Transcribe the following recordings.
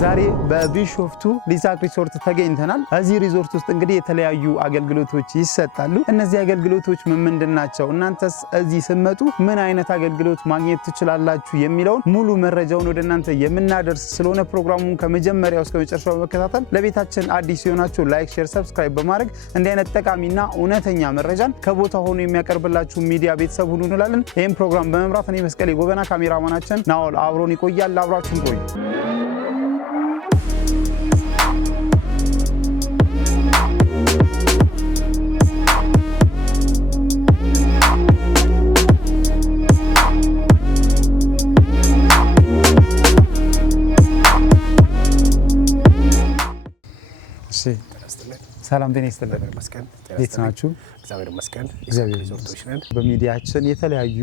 ዛሬ በቢሾፍቱ ሊሳክ ሪዞርት ተገኝተናል። እዚህ ሪዞርት ውስጥ እንግዲህ የተለያዩ አገልግሎቶች ይሰጣሉ። እነዚህ አገልግሎቶች ምንድን ናቸው? እናንተስ እዚህ ስትመጡ ምን አይነት አገልግሎት ማግኘት ትችላላችሁ የሚለውን ሙሉ መረጃውን ወደ እናንተ የምናደርስ ስለሆነ ፕሮግራሙን ከመጀመሪያው እስከ መጨረሻው በመከታተል ለቤታችን አዲስ የሆናችሁ ላይክ፣ ሼር፣ ሰብስክራይብ በማድረግ እንዲህ አይነት ጠቃሚና እውነተኛ መረጃን ከቦታ ሆኖ የሚያቀርብላችሁ ሚዲያ ቤተሰብ ሁሉ እንላለን። ይህም ፕሮግራም በመምራት እኔ መስቀሌ ጎበና፣ ካሜራማናችን ናኦል አብሮን ይቆያል። አብራችሁን ቆዩ። ሰላም ጤና ይስጥልን። እንዴት ናችሁ? እግዚአብሔር ይመስገን። ሪዞርቶች ነን። በሚዲያችን የተለያዩ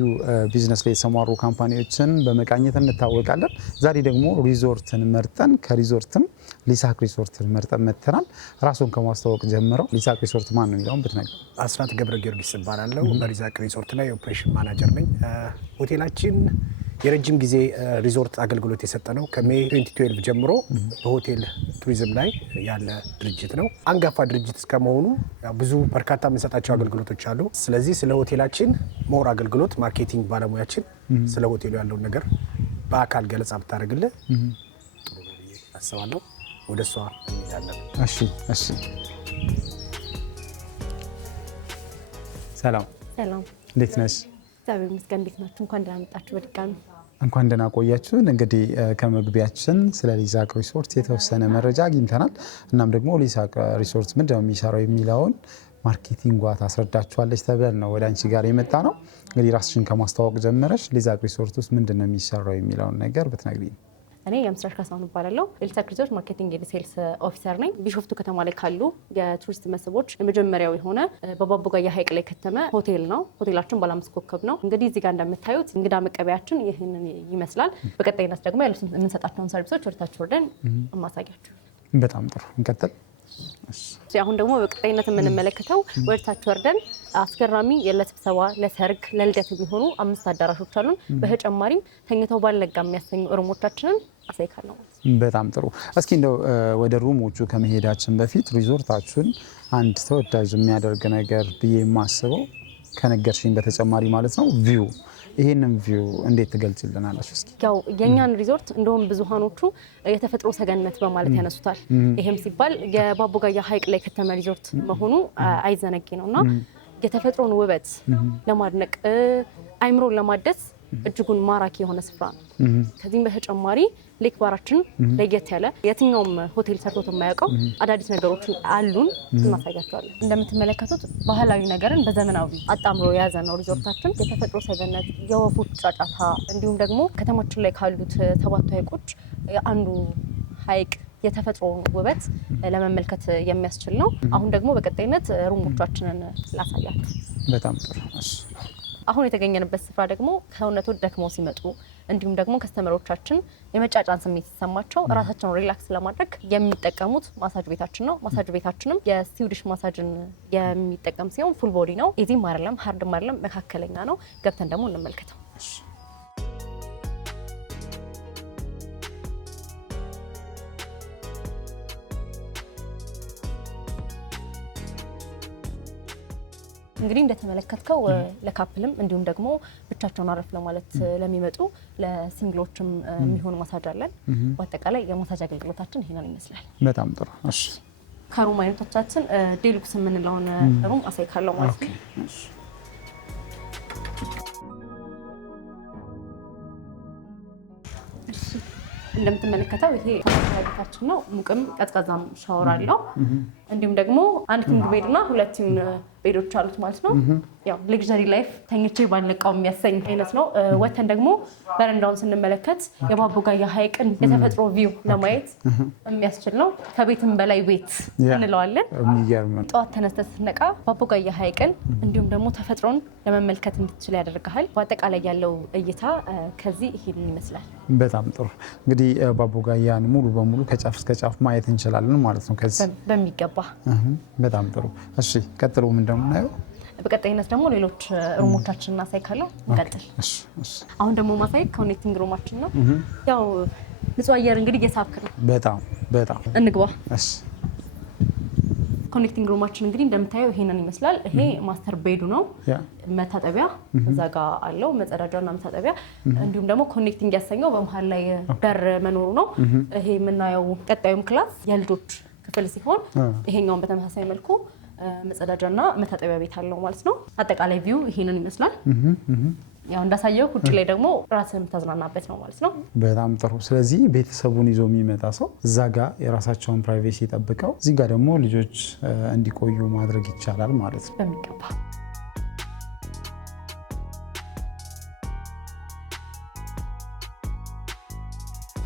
ቢዝነስ ላይ የተሰማሩ ካምፓኒዎችን በመቃኘት እንታወቃለን። ዛሬ ደግሞ ሪዞርትን መርጠን ከሪዞርትም ሊሳክ ሪዞርትን መርጠን መጥተናል። ራሱን ከማስተዋወቅ ጀምረው ሊሳክ ሪዞርት ማን ነው የሚለውን ብትነግረን። አስራት ገብረ ጊዮርጊስ እባላለሁ። በሊሳክ ሪዞርት ላይ ኦፕሬሽን ማናጀር ነኝ። ሆቴላችን የረጅም ጊዜ ሪዞርት አገልግሎት የሰጠ ነው። ከሜይ 2012 ጀምሮ በሆቴል ቱሪዝም ላይ ያለ ድርጅት ነው። አንጋፋ ድርጅት እስከመሆኑ ብዙ በርካታ የምንሰጣቸው አገልግሎቶች አሉ። ስለዚህ ስለ ሆቴላችን ሞር አገልግሎት ማርኬቲንግ ባለሙያችን ስለ ሆቴሉ ያለውን ነገር በአካል ገለጻ ብታደርግልህ ጥሩ ነው ብዬ አስባለሁ። ወደ እሷ እንሄዳለን። እሺ። ሰላም እንዴት ነሽ? እግዚአብሔር ይመስገን። እንዴት ናችሁ? እንኳን ደህና መጣችሁ በድጋሚ። እንኳን ደህና ቆያችሁ። እንግዲህ ከመግቢያችን ስለ ሊሳክ ሪዞርት የተወሰነ መረጃ አግኝተናል። እናም ደግሞ ሊሳክ ሪዞርት ምንድነው የሚሰራው የሚለውን ማርኬቲንጓ ታስረዳችኋለች ተብለን ነው ወደ አንቺ ጋር የመጣ ነው። እንግዲህ ራስሽን ከማስተዋወቅ ጀመረሽ ሊሳክ ሪዞርት ውስጥ ምንድነው የሚሰራው የሚለውን ነገር ብትነግሪኝ። እኔ የምስራች ካሳሁን እባላለሁ። የሊሳክ ሪዞርት ማርኬቲንግ ኤንድ ሴልስ ኦፊሰር ነኝ። ቢሾፍቱ ከተማ ላይ ካሉ የቱሪስት መስህቦች የመጀመሪያው የሆነ በባቡጋያ ሐይቅ ላይ ከተመ ሆቴል ነው። ሆቴላችን ባለ 5 ኮከብ ነው። እንግዲህ እዚህ ጋር እንደምታዩት እንግዳ መቀበያችን ይህንን ይመስላል። በቀጣይነት ደግሞ ያሉትን የምንሰጣቸውን ሰርቪሶች ወደታች ወርደን ማሳያችሁ። በጣም ጥሩ እንቀጥል። አሁን ደግሞ በቀጣይነት የምንመለከተው ወደታች ወርደን አስገራሚ ለስብሰባ፣ ለሰርግ፣ ለልደት የሚሆኑ 5 አዳራሾች አሉን። በተጨማሪም ተኝተው ባልነጋ የሚያሰኙ ሩሞቻችንን አሳይካለሁ። በጣም ጥሩ። እስኪ እንደው ወደ ሩሞቹ ከመሄዳችን በፊት ሪዞርታችሁን አንድ ተወዳጅ የሚያደርግ ነገር ብዬ የማስበው ከነገርሽኝ በተጨማሪ ማለት ነው ቪው። ይሄንን ቪው እንዴት ትገልጽልናለሽ? እስኪ ያው የኛን ሪዞርት እንደውም ብዙሃኖቹ የተፈጥሮ ሰገነት በማለት ያነሱታል። ይሄም ሲባል የባቡጋያ ሐይቅ ላይ ከተማ ሪዞርት መሆኑ አይዘነጊ ነውና የተፈጥሮን ውበት ለማድነቅ አይምሮን ለማደስ እጅጉን ማራኪ የሆነ ስፍራ ነው። ከዚህም በተጨማሪ ሌክ ባራችን ለየት ያለ የትኛውም ሆቴል ሰርቶት የማያውቀው አዳዲስ ነገሮች አሉን፣ እናሳያቸዋለን። እንደምትመለከቱት ባህላዊ ነገርን በዘመናዊ አጣምሮ የያዘ ነው ሪዞርታችን። የተፈጥሮ ሰገነት፣ የወፎች ጫጫታ እንዲሁም ደግሞ ከተማችን ላይ ካሉት 7 ሐይቆች አንዱ ሐይቅ የተፈጥሮን ውበት ለመመልከት የሚያስችል ነው። አሁን ደግሞ በቀጣይነት ሩሞቻችንን ላሳያችሁ። በጣም ጥሩ። አሁን የተገኘንበት ስፍራ ደግሞ ሰውነቱ ደክመው ሲመጡ እንዲሁም ደግሞ ከስተመሮቻችን የመጫጫን ስሜት ሲሰማቸው ራሳቸውን ሪላክስ ለማድረግ የሚጠቀሙት ማሳጅ ቤታችን ነው። ማሳጅ ቤታችንም የስዊዲሽ ማሳጅን የሚጠቀም ሲሆን ፉል ቦዲ ነው። ኢዚም አይደለም፣ ሃርድም አይደለም፣ መካከለኛ ነው። ገብተን ደግሞ እንመልከተው። እንግዲህ እንደተመለከትከው ለካፕልም እንዲሁም ደግሞ ብቻቸውን አረፍ ለማለት ለሚመጡ ለሲንግሎችም የሚሆን ማሳጅ አለን። በአጠቃላይ የማሳጅ አገልግሎታችን ይሄንን ይመስላል። በጣም ጥሩ። እሺ፣ ከሩም አይነቶቻችን ዴሉክስ የምንለውን ሩም አሳይካለሁ ማለት ነው። እንደምትመለከተው ይሄ ቤታችን ነው። ሙቅም ቀዝቃዛም ሻወር አለው። እንዲሁም ደግሞ አንድ ኪንግ ቤድ እና 2 ቤዶች አሉት ማለት ነው። ያው ሌክዠሪ ላይፍ ተኝቼ ባልነቃው የሚያሰኝ አይነት ነው። ወተን ደግሞ በረንዳውን ስንመለከት የባቡጋያ ሐይቅን የተፈጥሮ ቪው ለማየት የሚያስችል ነው። ከቤትም በላይ ቤት እንለዋለን። ጠዋት ተነስተህ ስትነቃ ባቡጋያ ሐይቅን እንዲሁም ደግሞ ተፈጥሮን ለመመልከት እንድትችል ያደርግሃል። በአጠቃላይ ያለው እይታ ከዚህ ይሄንን ይመስላል። በጣም ጥሩ። እንግዲህ ባቡጋያን ሙሉ በሙሉ ከጫፍ እስከ ጫፍ ማየት እንችላለን ማለት ነው ከዚህ በሚገባ። በጣም ጥሩ። እሺ፣ ቀጥሎ ምን እንደምናየው በቀጣይነት ደግሞ ሌሎች ሩሞቻችን እናሳይካለሁ። እንቀጥል። አሁን ደግሞ ማሳይ ኮኔክቲንግ ሩማችን ነው። ያው ንጹህ አየር እንግዲህ እየሳብክ ነው። በጣም እንግባ። እሺ ኮኔክቲንግ ሩማችን እንግዲህ እንደምታየው ይሄንን ይመስላል። ይሄ ማስተር ቤዱ ነው። መታጠቢያ እዛ ጋር አለው፣ መጸዳጃና መታጠቢያ። እንዲሁም ደግሞ ኮኔክቲንግ ያሰኘው በመሃል ላይ በር መኖሩ ነው። ይሄ የምናየው ቀጣዩም ክላስ የልጆች ክፍል ሲሆን ይሄኛውን በተመሳሳይ መልኩ መጸዳጃና መታጠቢያ ቤት አለው ማለት ነው። አጠቃላይ ቪው ይሄንን ይመስላል። ያው እንዳሳየው ውጭ ላይ ደግሞ ራስን ተዝናናበት ነው ማለት ነው። በጣም ጥሩ። ስለዚህ ቤተሰቡን ይዞ የሚመጣ ሰው እዛ ጋር የራሳቸውን ፕራይቬሲ ጠብቀው እዚህ ጋር ደግሞ ልጆች እንዲቆዩ ማድረግ ይቻላል ማለት ነው። በሚገባ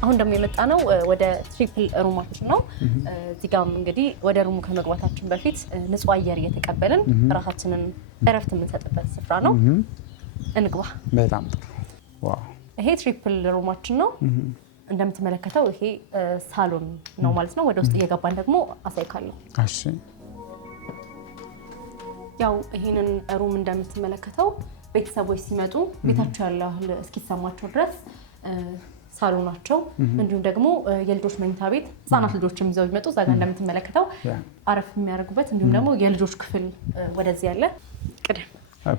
አሁን ደግሞ የመጣ ነው ወደ ትሪፕል ሩማችን ነው። እዚህ ጋርም እንግዲህ ወደ ሩሙ ከመግባታችን በፊት ንጹህ አየር እየተቀበልን ራሳችንን እረፍት የምንሰጥበት ስፍራ ነው። እንግባ። በጣም ጥሩ። ዋው! ይሄ ትሪፕል ሩማችን ነው። እንደምትመለከተው ይሄ ሳሎን ነው ማለት ነው። ወደ ውስጥ እየገባን ደግሞ አሳይካለሁ። እሺ። ያው ይሄንን ሩም እንደምትመለከተው ቤተሰቦች ሲመጡ ቤታቸው ያለው እስኪሰማቸው ድረስ ሳሎናቸው እንዲሁም ደግሞ የልጆች መኝታ ቤት ህፃናት ልጆችም ይዘው ይመጡ እዛ ጋር እንደምትመለከተው አረፍ የሚያደርጉበት እንዲሁም ደግሞ የልጆች ክፍል ወደዚህ ያለ ቅድም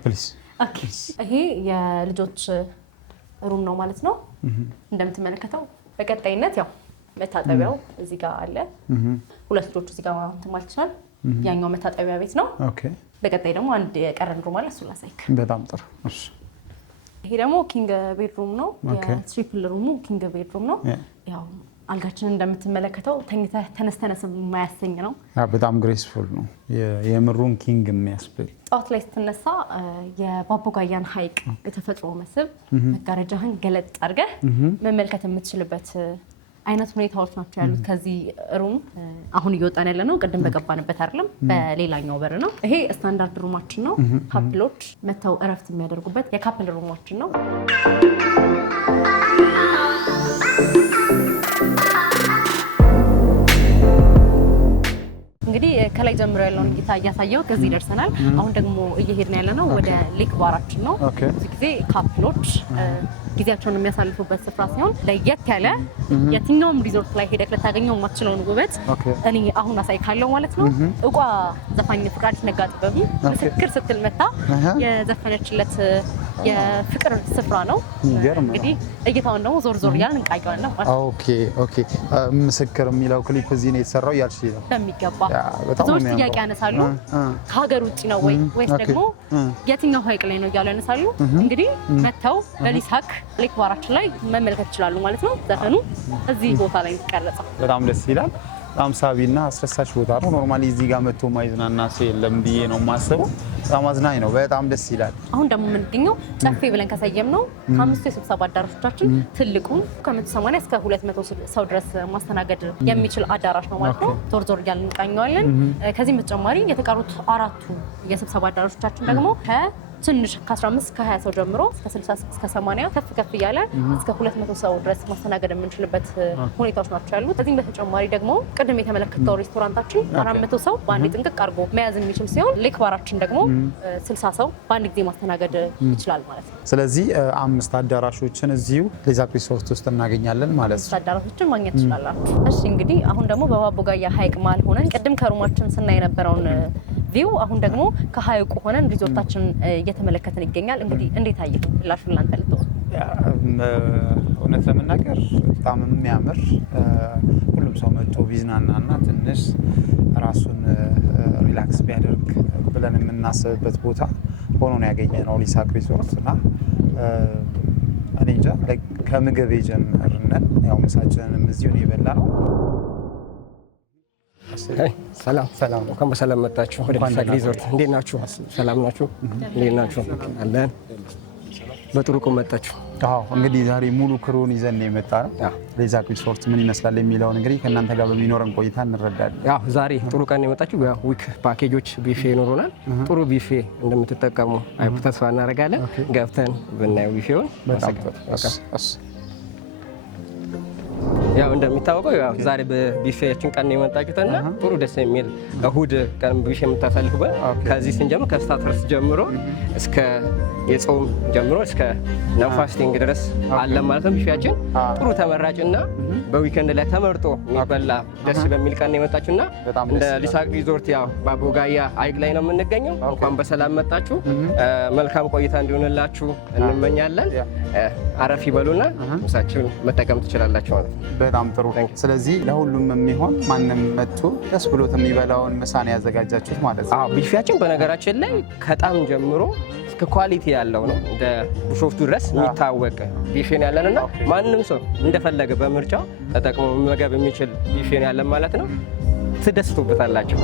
ፕሊዝ። ይሄ የልጆች ሩም ነው ማለት ነው። እንደምትመለከተው በቀጣይነት ያው መታጠቢያው እዚህ ጋር አለ። ሁለት ልጆች እዚህ ጋር ማለት ይችላል። ያኛው መታጠቢያ ቤት ነው። ኦኬ። በቀጣይ ደግሞ አንድ የቀረን ሩም አለ፣ እሱ ላሳይክ። በጣም ጥሩ። እሺ። ይሄ ደግሞ ኪንግ ቤድሩም ነው። የትሪፕል ሩሙ ኪንግ ቤድሩም ነው። ያው አልጋችንን እንደምትመለከተው ተኝተህ ተነስተነስ የማያሰኝ ነው። በጣም ግሬስፉል ነው። የምሩን ኪንግ የሚያስብል ጠዋት ላይ ስትነሳ የባቦጋያን ሐይቅ የተፈጥሮ መስህብ መጋረጃህን ገለጥ አድርገህ መመልከት የምትችልበት አይነት ሁኔታዎች ናቸው ያሉት። ከዚህ ሩም አሁን እየወጣን ያለ ነው፣ ቅድም በገባንበት አይደለም፣ በሌላኛው በር ነው። ይሄ ስታንዳርድ ሩማችን ነው። ካፕሎች መተው እረፍት የሚያደርጉበት የካፕል ሩማችን ነው። እንግዲህ ከላይ ጀምሮ ያለውን እይታ እያሳየው ከዚህ ደርሰናል። አሁን ደግሞ እየሄድን ያለ ነው ወደ ሌክ ባራችን ነው። ብዙ ጊዜ ካፕሎች ጊዜያቸውን የሚያሳልፉበት ስፍራ ሲሆን ለየት ያለ የትኛውም ሪዞርት ላይ ሄደክ ልታገኘው የማትችለውን ውበት እኔ አሁን አሳይካለሁ ማለት ነው። እቋ ዘፋኝ ፍቅራዲስ ነጋ ጥበቡ ምስክር ስትል መታ የዘፈነችለት የፍቅር ስፍራ ነው። እንግዲህ እይታውን ደግሞ ዞር ዞር እያልን እንቃኘዋለን ማለት ነው። ኦኬ። ምስክር የሚለው ክሊፕ እዚህ ነው የተሰራው እያልሽ ነው? በሚገባ ብዙዎች ጥያቄ ያነሳሉ። ከሀገር ውጭ ነው ወይስ ደግሞ የትኛው ሐይቅ ላይ ነው እያሉ ያነሳሉ። እንግዲህ መተው በሊሳክ ሌክ ባራችን ላይ መመልከት ይችላሉ ማለት ነው። ዘፈኑ እዚህ ቦታ ላይ ይቀረጻል። በጣም ደስ ይላል። በጣም ሳቢና አስደሳች ቦታ ነው። ኖርማሊ እዚህ ጋር መጥቶ ማይዝናና ሰው የለም ብዬ ነው የማስበው። በጣም አዝናኝ ነው። በጣም ደስ ይላል። አሁን ደግሞ የምንገኘው ጨፌ ብለን ከሰየም ነው ከአምስቱ የስብሰባ አዳራሾቻችን ትልቁን ከ180 እስከ 200 ሰው ድረስ ማስተናገድ የሚችል አዳራሽ ነው ማለት ነው። ዞር ዞር እያልን እንቃኘዋለን። ከዚህም በተጨማሪ የተቀሩት አራቱ የስብሰባ አዳራሾቻችን ደግሞ ትንሽ ከ15 እስከ 20 ሰው ጀምሮ እስከ 60 እስከ 80 ከፍ እያለ እስከ 200 ሰው ድረስ ማስተናገድ የምንችልበት ሁኔታዎች ናቸው ያሉት። ከዚህም በተጨማሪ ደግሞ ቅድም የተመለከተው ሬስቶራንታችን 400 ሰው በአንድ ጥንቅቅ አድርጎ መያዝ የሚችል ሲሆን ሌክ ባራችን ደግሞ 60 ሰው በአንድ ጊዜ ማስተናገድ ይችላል ማለት ነው። ስለዚህ 5 አዳራሾችን እዚሁ ሌዛክ ሪዞርት ውስጥ እናገኛለን ማለት ነው። አዳራሾችን ማግኘት ትችላላችሁ። እሺ እንግዲህ አሁን ደግሞ በባቦጋያ ሐይቅ መሀል ሆነን ቅድም ከሩማችን ስናይ የነበረውን ቪው አሁን ደግሞ ከሐይቁ ሆነን ሪዞርታችን እየተመለከተን ይገኛል። እንግዲህ እንዴት አየህ? ላሹን ላንተ ልተው። እውነት ለመናገር በጣም የሚያምር ሁሉም ሰው መጥቶ ቢዝናናና ትንሽ ራሱን ሪላክስ ቢያደርግ ብለን የምናስብበት ቦታ ሆኖ ነው ያገኘነው ሌዛክ ሪዞርት እና እኔ እንጃ ከምግብ የጀመርነን ያው ምሳችንንም እዚሁ ነው የበላነው። ሰላም እንኳን በሰላም መጣችሁ ወደ ሌዛክ ሪዞርት። እንዴት ናችሁ? ሰላም ናችሁ? እንዴት ናችሁ? አለን። በጥሩ ቁም መጣችሁ። እንግዲህ ዛሬ ሙሉ ክሩን ይዘን ነው የመጣነው። ሌዛክ ሪዞርት ምን ይመስላል የሚለውን እንግዲህ ከእናንተ ጋር በሚኖረን ቆይታ እንረዳለን። ዛሬ ጥሩ ቀን የመጣችሁ ዊክ ፓኬጆች ቢፌ ይኖሩናል። ጥሩ ቢፌ እንደምትጠቀሙ ተስፋ እናደርጋለን። ገብተን ብናየው ቢፌውን ያው እንደሚታወቀው ያው ዛሬ በቢፌያችን ቀን የመጣችሁትና ጥሩ ደስ የሚል እሁድ ቀን ቢፌ የምታሳልፉበት ከዚህ ስንጀምር ከስታርተርስ ጀምሮ እስከ የጾም ጀምሮ እስከ ፋስቲንግ ድረስ አለ ማለት ነው። ቢፌያችን ጥሩ ተመራጭና በዊኬንድ ላይ ተመርጦ የሚበላ ደስ በሚል ቀን የመጣችሁና እንደ ሊሳቅ ሪዞርት ያው ባቦጋያ ሐይቅ ላይ ነው የምንገኘው። እንኳን በሰላም መጣችሁ። መልካም ቆይታ እንዲሆንላችሁ እንመኛለን። አረፍ ይበሉና ምሳችሁን መጠቀም ትችላላችሁ ማለት ነው። በጣም ጥሩ። ስለዚህ ለሁሉም የሚሆን ማንም መጥቶ ደስ ብሎት የሚበላውን ምሳን ያዘጋጃችሁት ማለት ነው። ቢፌያችን በነገራችን ላይ ከጣም ጀምሮ እስከ ኳሊቲ ያለው ነው። እንደ ቢሾፍቱ ድረስ የሚታወቅ ቢፌን ያለንና ማንም ሰው እንደፈለገ በምርጫው ተጠቅሞ መመገብ የሚችል ቢፌን ያለን ማለት ነው። ትደስቱበታላችሁ።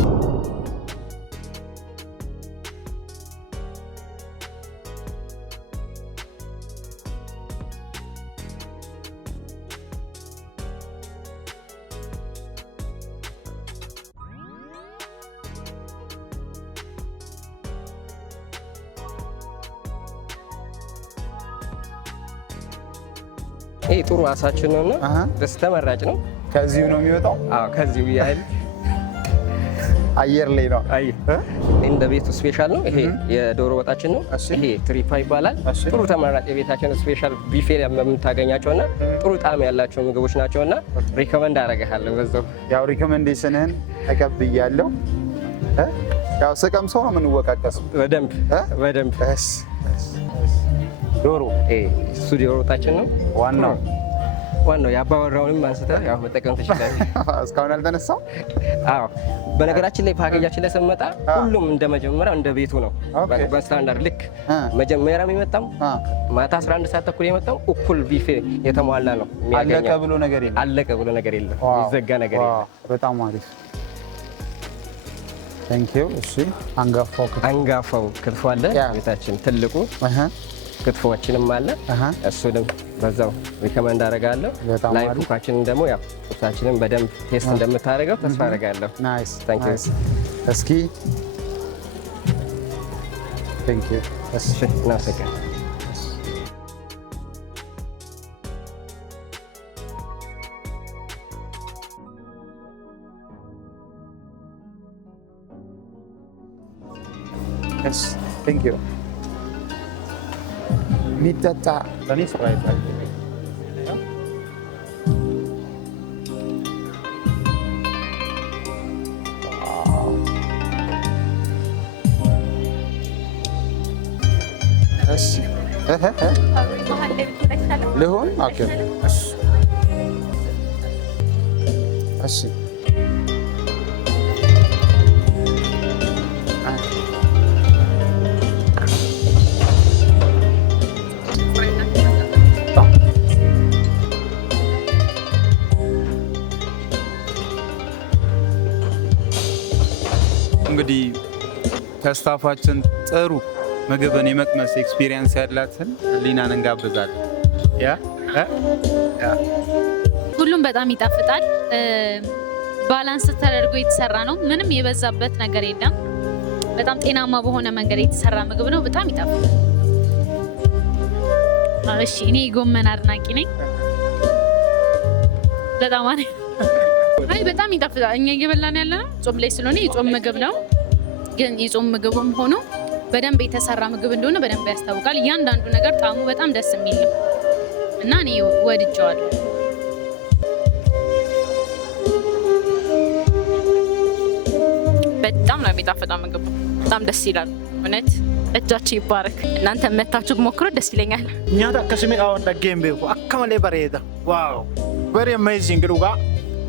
ይሄ ጥሩ አሳችን ነውና ደስ ተመራጭ ነው። ከዚሁ ነው የሚወጣው? አዎ ከዚሁ ያህል አየር ላይ ነው። እንደ ቤቱ ስፔሻል ነው። ይሄ የዶሮ ወጣችን ነው። ይሄ ትሪፓ ይባላል። ጥሩ ተመራጭ የቤታችን ስፔሻል ቢፌ የምታገኛቸውና ጥሩ ጣዕም ያላቸው ምግቦች ናቸውና ሪኮመንድ አደርግሃለሁ። በዛው ያው ሪኮመንዴሽንህን ተቀብያለሁ። ያው ስቀምሰው ነው የምንወቃቀሰው። በደንብ ዶሮ እሱ ዶሮ ወጣችን ነው። ዋናው የአባወራውንም አንስተህ ያው መጠቀም ትችላለህ። እስካሁን አልተነሳው? አዎ በነገራችን ላይ ፓኬጃችን ላይ ስንመጣ ሁሉም እንደ መጀመሪያው እንደ ቤቱ ነው። በስታንዳርድ ልክ መጀመሪያም የመጣው ማታ 11 ሰዓት ተኩል የመጣው እኩል ቢፌ የተሟላ ነው የሚያገኘው። አለቀ ብሎ ነገር የለም። ይዘጋ ነገር የለም። በጣም አሪፍ ታንክ ዩ። እሺ አንጋፋው ክትፎ አለ ቤታችን ትልቁ ክትፎችንም አለ። እሱንም በዛው ሪከመንድ አደርጋለሁ። ላይፍ ኩካችንን ደግሞ ያው ቁርሳችንን በደንብ ቴስት እንደምታደርገው ተስፋ አደርጋለሁ። ናይስ ታንክ ዩ። እስኪ ታንክ ዩ። እሺ እናመሰግናለን። እሺ ታንክ ዩ። ሚጠጣ ለኔ ስፕራይት አለ። እሺ ልሁን ኦኬ። እሺ እንግዲህ ከስታፋችን ጥሩ ምግብን የመቅመስ ኤክስፒሪየንስ ያላትን ሊናን እንጋብዛለን። ሁሉም በጣም ይጣፍጣል። ባላንስ ተደርጎ የተሰራ ነው። ምንም የበዛበት ነገር የለም። በጣም ጤናማ በሆነ መንገድ የተሰራ ምግብ ነው። በጣም ይጣፍጣል። እሺ እኔ ጎመን አድናቂ ነኝ። በጣም ይጣፍጣል። እኛ እየበላን ያለ ነው ጾም ላይ ስለሆነ የጾም ምግብ ነው። ግን የጾም ምግብም ሆኖ በደንብ የተሰራ ምግብ እንደሆነ በደንብ ያስታውቃል። እያንዳንዱ ነገር ጣዕሙ በጣም ደስ የሚል ነው እና እኔ ወድጄዋለሁ። በጣም ነው የሚጣፍጠው ምግብ። በጣም ደስ ይላል። እውነት እጃችሁ ይባረክ። እናንተ መታችሁ ሞክሮ ደስ ይለኛል። ኛታ ከስሜ አሁን ደገም ቤኩ አከመሌ በሬዳ ዋው ቨሪ አሜዚንግ ዱጋ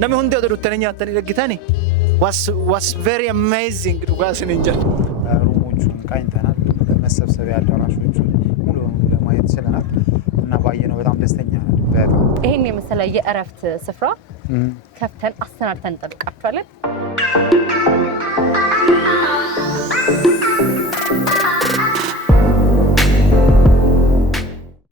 ነሚ ሁንዴ ወደዱተነኛ ተኒ ደግታኒ ዋስ ቨሪ አሜዚንግ ዱጋ ስንንጀ ሩሞቹን ቃኝተናል። መሰብሰቢያ አዳራሾቹን ሙሉ በሙሉ ለማየት ችለናል እና ባየነው በጣም ደስተኛ ነን። በጣም ይሄን የመሰለ የእረፍት ስፍራ ከፍተን አሰናድተን እንጠብቃችኋለን።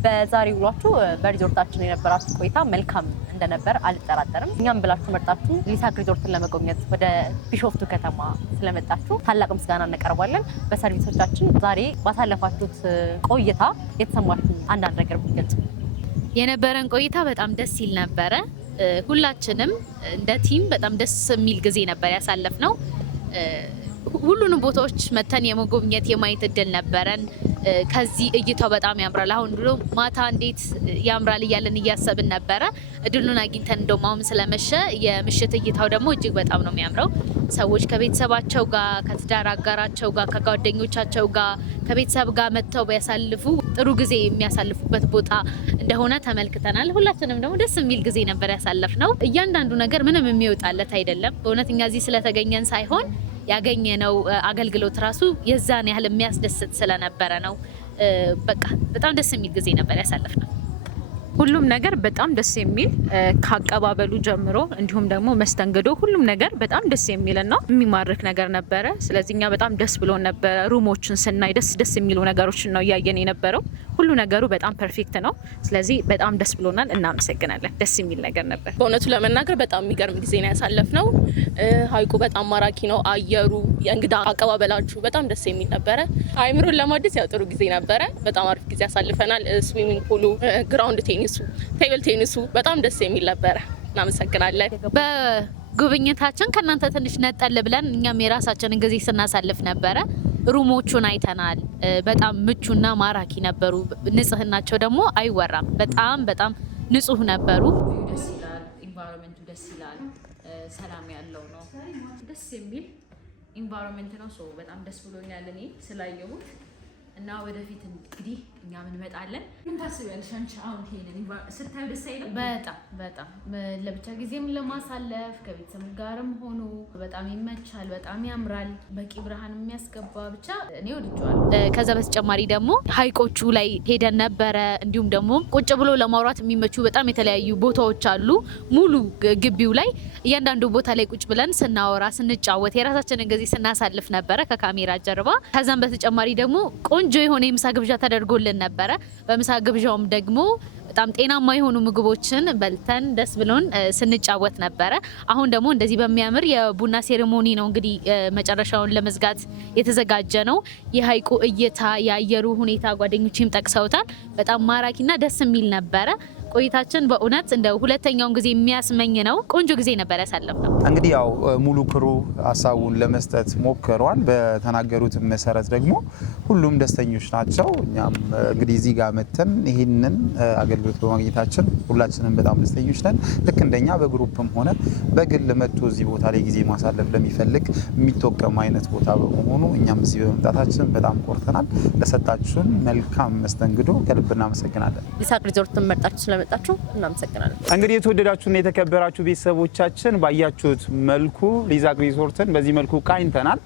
በዛሬ ውሏችሁ በሪዞርታችን የነበራችሁ ቆይታ መልካም እንደነበር አልጠራጠርም። እኛም ብላችሁ መርጣችሁ ሊሳቅ ሪዞርትን ለመጎብኘት ወደ ቢሾፍቱ ከተማ ስለመጣችሁ ታላቅ ምስጋና እናቀርባለን። በሰርቪሶቻችን ዛሬ ባሳለፋችሁት ቆይታ የተሰማችሁ አንዳንድ ነገር ብትገልጹ። የነበረን ቆይታ በጣም ደስ ይል ነበረ። ሁላችንም እንደ ቲም በጣም ደስ የሚል ጊዜ ነበር ያሳለፍነው። ሁሉንም ቦታዎች መተን የመጎብኘት የማየት እድል ነበረን። ከዚህ እይታው በጣም ያምራል። አሁን ድሮ ማታ እንዴት ያምራል እያለን እያሰብን ነበረ። እድሉን አግኝተን እንደውም አሁን ስለመሸ የምሽት እይታው ደግሞ እጅግ በጣም ነው የሚያምረው። ሰዎች ከቤተሰባቸው ጋር፣ ከትዳር አጋራቸው ጋር፣ ከጓደኞቻቸው ጋር፣ ከቤተሰብ ጋር መጥተው ቢያሳልፉ ጥሩ ጊዜ የሚያሳልፉበት ቦታ እንደሆነ ተመልክተናል። ሁላችንም ደግሞ ደስ የሚል ጊዜ ነበር ያሳለፍነው። እያንዳንዱ ነገር ምንም የሚወጣለት አይደለም። በእውነት እኛ እዚህ ስለተገኘን ሳይሆን ያገኘነው አገልግሎት ራሱ የዛን ያህል የሚያስደስት ስለነበረ ነው። በቃ በጣም ደስ የሚል ጊዜ ነበር ያሳለፍነው። ሁሉም ነገር በጣም ደስ የሚል ከአቀባበሉ ጀምሮ እንዲሁም ደግሞ መስተንግዶ ሁሉም ነገር በጣም ደስ የሚልና የሚማርክ ነገር ነበረ። ስለዚህ እኛ በጣም ደስ ብሎን ነበረ። ሩሞችን ስናይ ደስ የሚሉ ነገሮችን ነው እያየን የነበረው። ሁሉ ነገሩ በጣም ፐርፌክት ነው። ስለዚህ በጣም ደስ ብሎናል። እናመሰግናለን። ደስ የሚል ነገር ነበር። በእውነቱ ለመናገር በጣም የሚገርም ጊዜ ነው ያሳለፍነው። ሀይቁ በጣም ማራኪ ነው። አየሩ፣ የእንግዳ አቀባበላችሁ በጣም ደስ የሚል ነበረ። አይምሮን ለማደስ ያው ጥሩ ጊዜ ነበረ። በጣም አሪፍ ጊዜ ያሳልፈናል። ስዊሚንግ ፑሉ፣ ግራውንድ ቴኒሱ፣ ቴብል ቴኒሱ በጣም ደስ የሚል ነበረ። እናመሰግናለን። በጉብኝታችን ከእናንተ ትንሽ ነጠል ብለን እኛም የራሳችንን ጊዜ ስናሳልፍ ነበረ። ሩሞቹን አይተናል። በጣም ምቹና ማራኪ ነበሩ። ንጽህናቸው ደግሞ አይወራም። በጣም ንጹህ ነበሩ። ደስ ይላል። ኢንቫይሮንመንቱ ደስ ይላል። ሰላም ያለው ነው። ደስ የሚል ኢንቫይሮንመንት ነው። ሶ በጣም ደስ ብሎኛል እኔ ስላየሁት እና ወደፊት እንግዲህ እኛም እንመጣለን። ምን ታስቢያለሽ አንቺ? አሁን ይሄንን ስታዩ ደስ አይልም? በጣም ለብቻ ጊዜም ለማሳለፍ ከቤተሰብ ጋርም ሆኖ በጣም ይመቻል፣ በጣም ያምራል። በቂ ብርሃን የሚያስገባ ብቻ እኔ ወድጄዋለሁ። ከዛ በተጨማሪ ደግሞ ሀይቆቹ ላይ ሄደን ነበረ። እንዲሁም ደግሞ ቁጭ ብሎ ለማውራት የሚመቹ በጣም የተለያዩ ቦታዎች አሉ። ሙሉ ግቢው ላይ እያንዳንዱ ቦታ ላይ ቁጭ ብለን ስናወራ፣ ስንጫወት የራሳችንን ጊዜ ስናሳልፍ ነበረ ከካሜራ ጀርባ። ከዛም በተጨማሪ ደግሞ ቆንጆ የሆነ የምሳ ግብዣ ተደርጎልን ነበረ። በምሳ ግብዣውም ደግሞ በጣም ጤናማ የሆኑ ምግቦችን በልተን ደስ ብሎን ስንጫወት ነበረ። አሁን ደግሞ እንደዚህ በሚያምር የቡና ሴሬሞኒ ነው እንግዲህ መጨረሻውን ለመዝጋት የተዘጋጀ ነው። የሀይቁ እይታ፣ የአየሩ ሁኔታ ጓደኞቼም ጠቅሰውታል። በጣም ማራኪና ደስ የሚል ነበረ። ቆይታችን በእውነት እንደ ሁለተኛውን ጊዜ የሚያስመኝ ነው። ቆንጆ ጊዜ ነበር ያሳለፍነው። እንግዲህ ያው ሙሉ ክሩ ሀሳቡን ለመስጠት ሞክሯል። በተናገሩት መሰረት ደግሞ ሁሉም ደስተኞች ናቸው። እኛም እንግዲህ እዚህ ጋር መተን ይህንን አገልግሎት በማግኘታችን ሁላችንም በጣም ደስተኞች ነን። ልክ እንደኛ በግሩፕም ሆነ በግል መጥቶ እዚህ ቦታ ላይ ጊዜ ማሳለፍ ለሚፈልግ የሚጠቀም አይነት ቦታ በመሆኑ እኛም እዚህ በመምጣታችን በጣም ኮርተናል። ለሰጣችሁን መልካም መስተንግዶ ከልብ እናመሰግናለን። ይስሐቅ ሪዞርትን መርጣችሁ ስለመጣችሁ እናመሰግናለን። እንግዲህ የተወደዳችሁና የተከበራችሁ ቤተሰቦቻችን ባያችሁት መልኩ ይስሐቅ ሪዞርትን በዚህ መልኩ ቃኝተናል።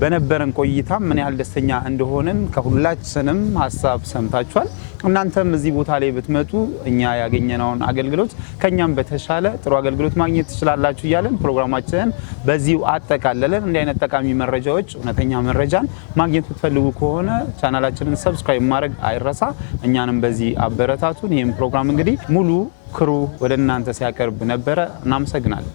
በነበረን ቆይታ ምን ያህል ደስተኛ እንደሆንን ከሁላችንም ሀሳብ ሰምታችኋል። እናንተም እዚህ ቦታ ላይ ብትመጡ እኛ ያገኘነውን አገልግሎት ከኛም በተሻለ ጥሩ አገልግሎት ማግኘት ትችላላችሁ እያለን ፕሮግራማችንን በዚሁ አጠቃለለን። እንዲህ አይነት ጠቃሚ መረጃዎች፣ እውነተኛ መረጃን ማግኘት ብትፈልጉ ከሆነ ቻናላችንን ሰብስክራይብ ማድረግ አይረሳ። እኛንም በዚህ አበረታቱን። ይህም ፕሮግራም እንግዲህ ሙሉ ክሩ ወደ እናንተ ሲያቀርብ ነበረ። እናመሰግናለን።